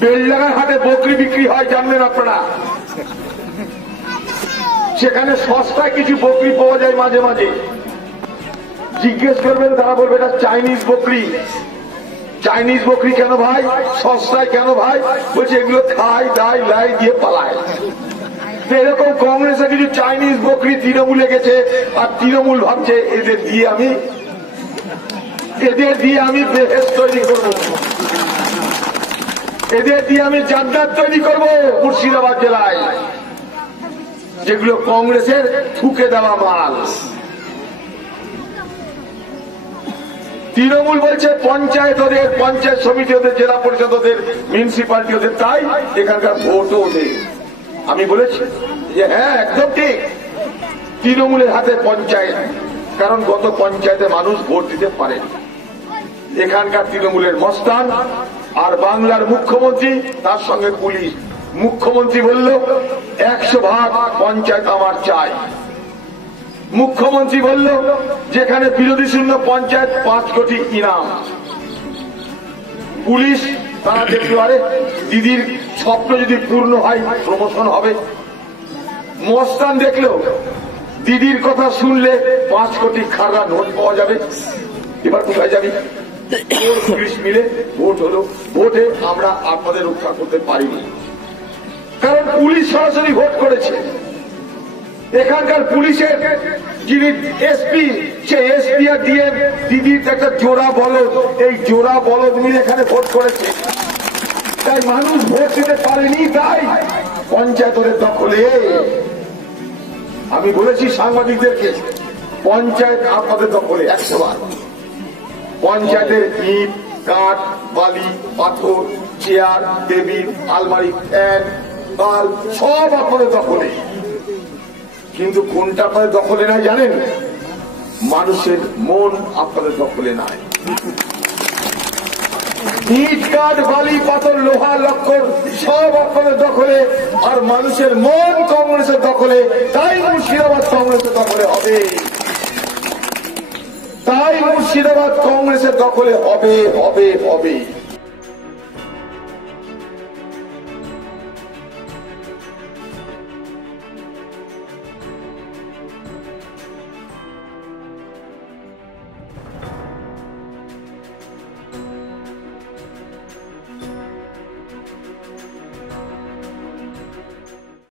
বেলডাঙ্গার হাটে বকরি বিক্রি হয় জানবেন আপনারা, সেখানে সস্তায় কিছু বকরি পাওয়া যায় মাঝে মাঝে। জিজ্ঞেস করবেন, তারা বলবে এটা চাইনিজ বকরি। চাইনিজ বকরি কেন ভাই, সস্তায় কেন ভাই? বলছে এগুলো খায় দায় লাই দিয়ে পালায়। এরকম কংগ্রেসে কিছু চাইনিজ বকরি তৃণমূলে গেছে, আর তৃণমূল ভাবছে এদের দিয়ে আমি বেহেশত তৈরি করব, এদের দিয়ে আমি জান্নাত তৈরি করব মুর্শিদাবাদ জেলায়, যেগুলো কংগ্রেসের ঠুকে দেওয়া মাল। তৃণমূল বলছে পঞ্চায়েত ওদের, পঞ্চায়েত সমিতি ওদের, জেলা পরিষদ ওদের, মিউনিসিপালিটি ওদের, তাই এখানকার ভোটও ওদের। আমি বলেছি যে হ্যাঁ একদম ঠিক, তৃণমূলের হাতে পঞ্চায়েত, কারণ গত পঞ্চায়েতে মানুষ ভোট দিতে পারেন। এখানকার তৃণমূলের মস্তান আর বাংলার মুখ্যমন্ত্রী, তার সঙ্গে পুলিশ। মুখ্যমন্ত্রী বলল 100% পঞ্চায়েত আমার চাই। মুখ্যমন্ত্রী বলল যেখানে বিরোধী শূন্য পঞ্চায়েত 5 কোটি ইনাম। পুলিশ তারা দেখতে পারে দিদির স্বপ্ন যদি পূর্ণ হয় প্রমোশন হবে। মস্তান দেখলো দিদির কথা শুনলে 5 কোটি খাররা নোট পাওয়া যাবে। এবার কোথায় যাবি? পুলিশ মিলে ভোট হলো, ভোটে আমরা আপনাদের রক্ষা করতে পারিনি, কারণ পুলিশ সরাসরি ভোট করেছে। এখানকার পুলিশের যিনি এসপি, সে এসপি আর ডিএম দিদির একটা জোড়া বলদ, এই জোড়া বলদ মিলে এখানে ভোট করেছে। তাই মানুষ ভোট দিতে পারেনি, তাই পঞ্চায়েত ওদের দখলে। আমি বলেছি সাংবাদিকদেরকে, পঞ্চায়েত আপনাদের দখলে 100%। পঞ্চায়েতের ইট, কাঠ, বালি, পাথর, চেয়ার, টেবিল, আলমারি, ফ্যান, বাল সব আপনাদের দখলে। কিন্তু কোনটা আপনাদের দখলে নাই জানেন? মানুষের মন আপনাদের দখলে নাই। ইট, কাঠ, বালি, পাথর, লোহা, লক্কর সব আপনাদের দখলে, আর মানুষের মন কংগ্রেসের দখলে। তাই মুর্শিদাবাদ কংগ্রেসের দখলে হবে, তাই মুর্শিদাবাদ কংগ্রেসের দখলে হবে হবে হবে।